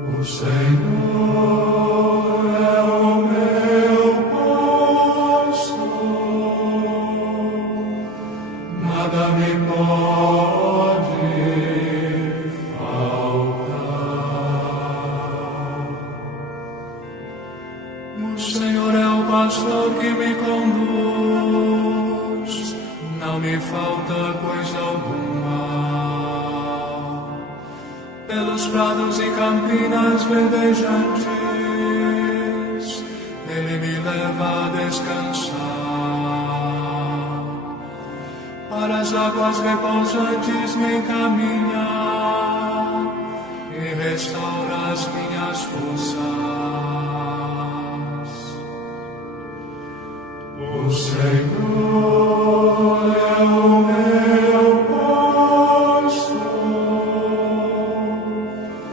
O Senhor é o meu pastor, nada me pode faltar. O Senhor é o pastor que me conduz, não me falta coisa alguma. Pelos prados e campinas verdejantes, Ele me leva a descansar. Para as águas repousantes me encaminha e restaura as minhas forças. O Senhor